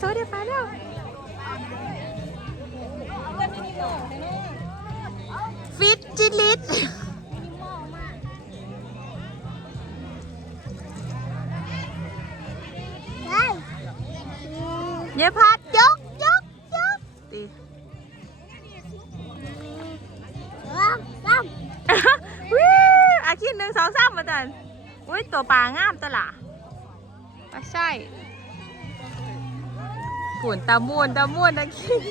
เอ้ยยายโซได้ปลาแล้วฟิตจิลิตยายพัดยกยกยกตีวิวอาคิดหนึ่งสองสามมาตันอุ้ยตัวปลางามตวละปลาใช่ ผุนตาม่วนตาม่วนนะคิด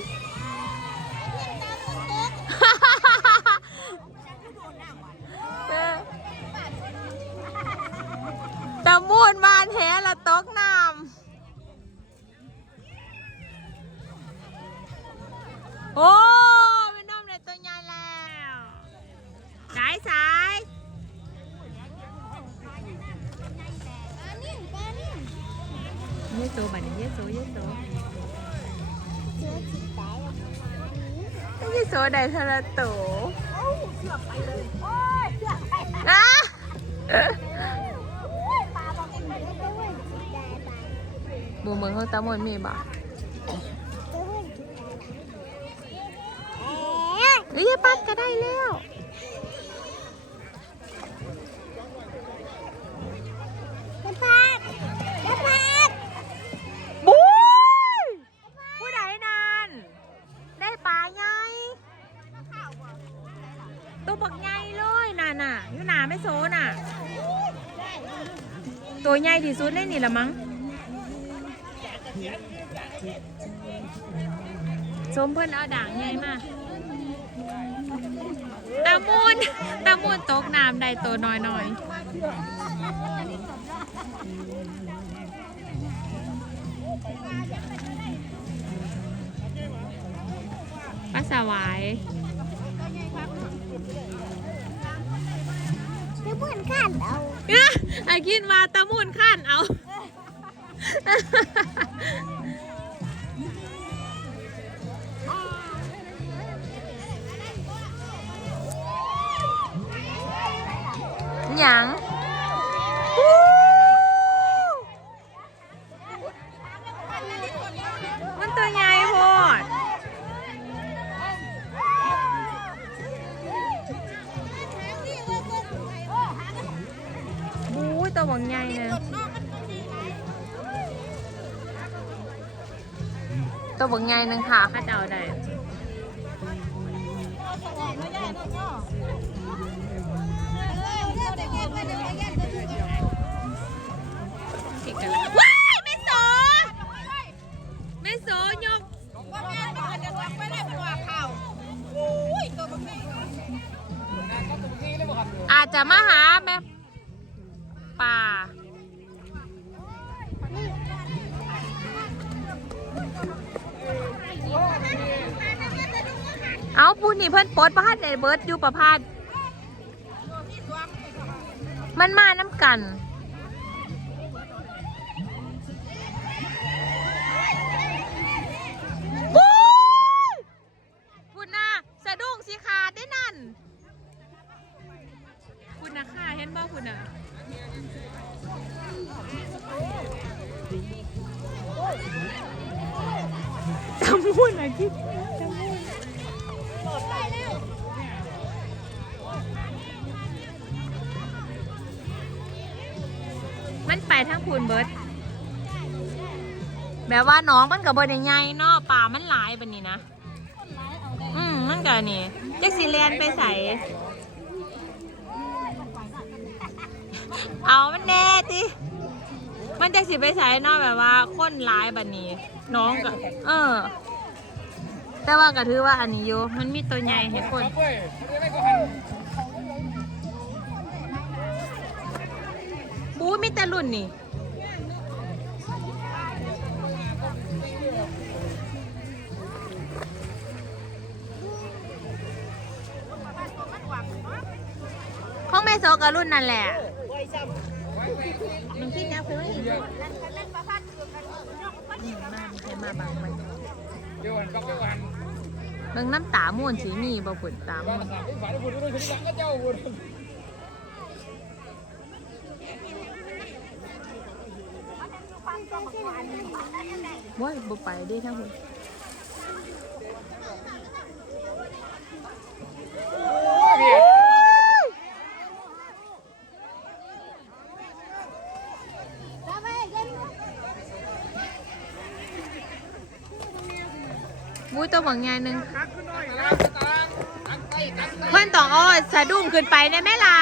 ตะมุนมานแหละตกน้ำ เยโซบัดนี้เยโซเยโซเยโซได้เทาระโตนะบูเมืองเขาตะมนมีบ่เอ้ยปัดก็ได้แล้ว บุ้ยผู้ใดนาน ได้ปลาไง ตัวบักไงเลยน่ะน่ะอยู่หนาไม่โซน่ะ ตัวใหญ่ที่สุดในนี่ละมั้งชมเพื่อนเอาด่างใหญ่มากตามูนตามูนตกน้ำได้ตัวน้อยน้อยปลาสวาย ขันเอาไอ้กินมาตะมุนขั้นเอาหยัง ตัวบังใหญ่เนี่ยตัวบังใหญ่นึงค่ะข้าจะเอาได้ผิดกันแล้วว้ายไม่โสไม่โสยกอาจจะมาหาแม่ป่า เอาพูนี่เพิ่นโปดประพัดในเบิร์ดอยู่ประพัดมันมาน้ำกันบู๊ยพูดนะสะดุ้งสิขาดได้นั่น คุณน่ะค่ะเห็นบ่คุณน่ะจำพูดนะคิดจำพูด มันไปทั้งพูนเบิร์ดแบบว่าน้องมันกับเบิร์ดใหญ่เนาะป่ามันหลายแบบนี้นะ อืมมันกับนี่จักซีเลียนไปใส่เอามันแน่ติมันจะสิไปใช้เนอกแบบว่าคนร้ายแบบนี้ น้องกับเออ แต่ว่าก็ถือว่าอันนี้อยู่มันมีตัวใหญ่ให้คน บู๊มีแต่รุ่นนี่ ของแม่โซกับรุ่นนั่นแหละ มันคิดยักษ์ไปว่าอีกแล้วนี่มามีใครมาบางไหมเดี๋ยววันก็ไปวันเบิ่งน้ำตาม่วนสีมีบ่ผุนตาม่วนสามที่ฝันคุณรู้ถึงยังก็เจ้าคุณ ข ว้าบ่ไปเด้ทั้งคนพี่บู้ตัวบางอย่างหนึ่งเพื่อนต้องเอาสะดุ้งขึ้นไปได้ไหมล่ะ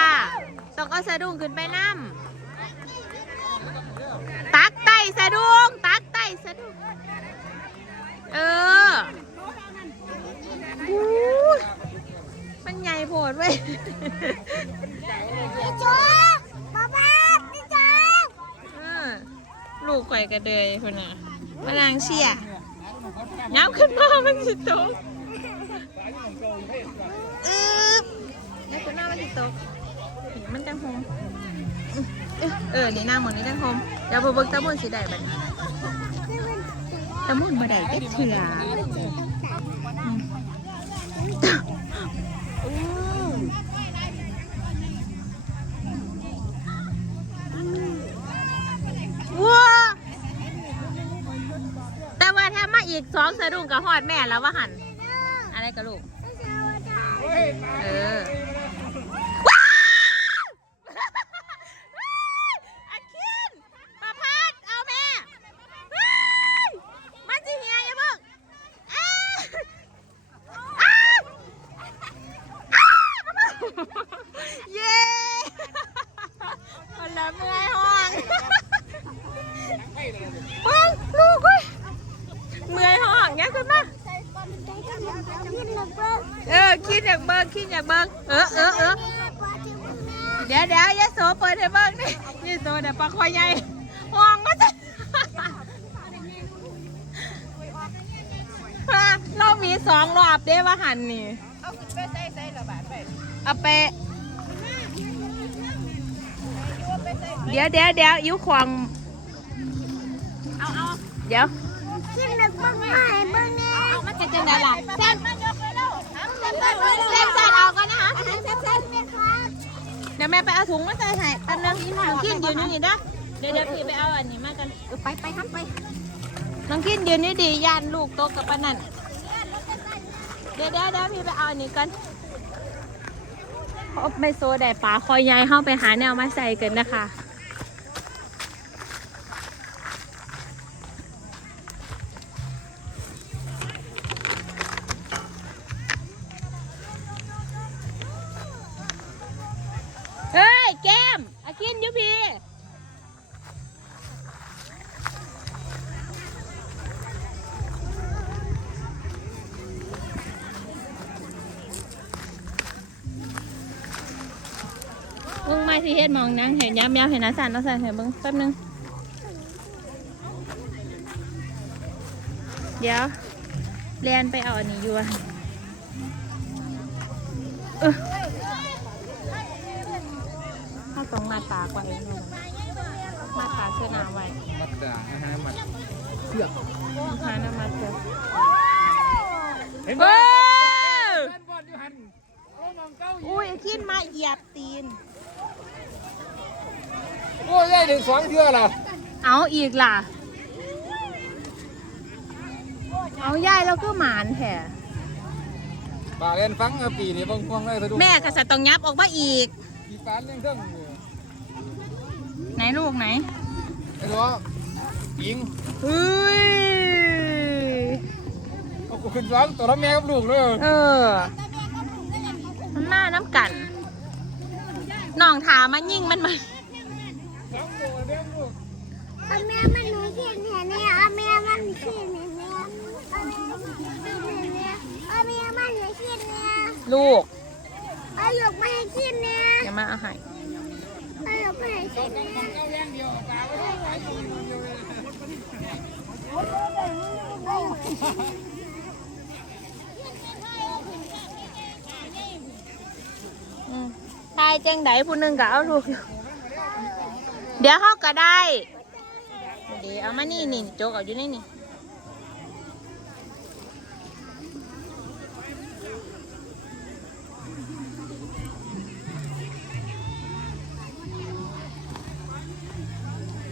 ต้องเอาสะดุ้งขึ้นไปน้ำตักไต่สะดุ้งตักไต่สะดุ้งเอออู้ยมันใหญ่โผดเว้ย พี่โจ๊กป๊าป๊าพี่โจ๊ก เออลูกข่อยก ระเดยคนน่ะมานางเชียร์น้ำขึ้นมามันสิตกเออน้ำขึ้นมามันสิตกนี่มันจังหงเออเออ นี่นางหมดนี่จังหงเดี๋ยวพอเบิกตะมุนสิได้บัดนี้ตะมุนมาได้ก็เถื่ออื อีกสองสะดุ้งกับหอดแม่แล้วว่าหันอะไรกับลูก เอออาคินประพัดเอาแม่ว้ายมันสิเฮียอย่าเพิ่งอ้าอ้าอ้าเย้คนละเมื่อยห้องปังลูกเว้ยเมื่อยห้องเงี้ยคุณมา เออคิดอยากเบิ้งคิดอยากเบิ้งเออเออเออเดี๋ยวเดี๋ยวยาโสเปิดให้เบิ้งนี่ยาโสเดี๋ยวปลาคอยใหญ่ห่วงก็จะเรามีสองรอบเด้ว่าหันนี่ เอาขึ้นไปใส่ใส่ระบาดไปเอาไปเดี๋ยวเดี๋ยวเดี๋ยวยิ้วควงเอาเอาเดี๋ยวขึ้นนึกบ้างไงบ้างเนี่ย มันจะจังไดล่ะเส้นมายกเลยแล้วเส้นเส้นเอาก็นะคะเส้นเส้นเดี๋ยวแม่ไปเอาถุงมาใส่ให้แป๊บนึงน้องกินยืนอยู่นี่นะเดี๋ยวเดี๋ยวพี่ไปเอาอันนี้มากันไปไปทำไปน้องกินยืนนี่ดียานลูกโตกับปนันเดี๋ยวเดี๋ยวเดี๋ยวพี่ไปเอาอันนี้กันพราะไม่โซได้ปลาคอยใหญ่เข้าไปหาแนวมาใส่กันนะคะ มึงมาที่เฮ็ดมองนั่งเห็นย้ำย้ำเห็นนะสันเอาใส่เห็นมึงแป๊บนึง เดี๋ยวเรียนไปเอาอันนี้อยู่อะเออถ้าต้องมาตากไว้เนาะมาตาเสื้อหนาไว้มัดด่านะฮะมัดเสือกหาน้ำมันเถอะเฮ้ยอุ้ยขึ้นมาเหยียบตีน โอ้ยได้ถึงสองเทื่อละเอาอีกล่ะ เอายายแล้วก็หมานแถป่าเล่นฟังเอาปีนี้บางพวงได้สะดุ้งแม่กษัตริย์ต้องยับออกมาอีก ปีปานยังเครื่องอยู่ไหนลูกไหนไอ้ตัวยิงอุ้ยเอากูขึ้นร้องตัวละแม่กับลูกเลยเออมันหน้าน้ำกันน้องถามมันยิ่งมันมา ลูกเอาหยกมาให้ขี้เนี่ยอย่ามาเอาใหายเอาหยกมาให้ขี้เนี่ยเก้าแรงเดียวตาไม่ได้หลายตัวเดียวเลยทายจังไดผู้หนึงก็เอาลูกอยู่เดี๋ยวเขาก็ได้ เดี๋ยวเอามานี่นี่โจกเอาอยู่นี่นี่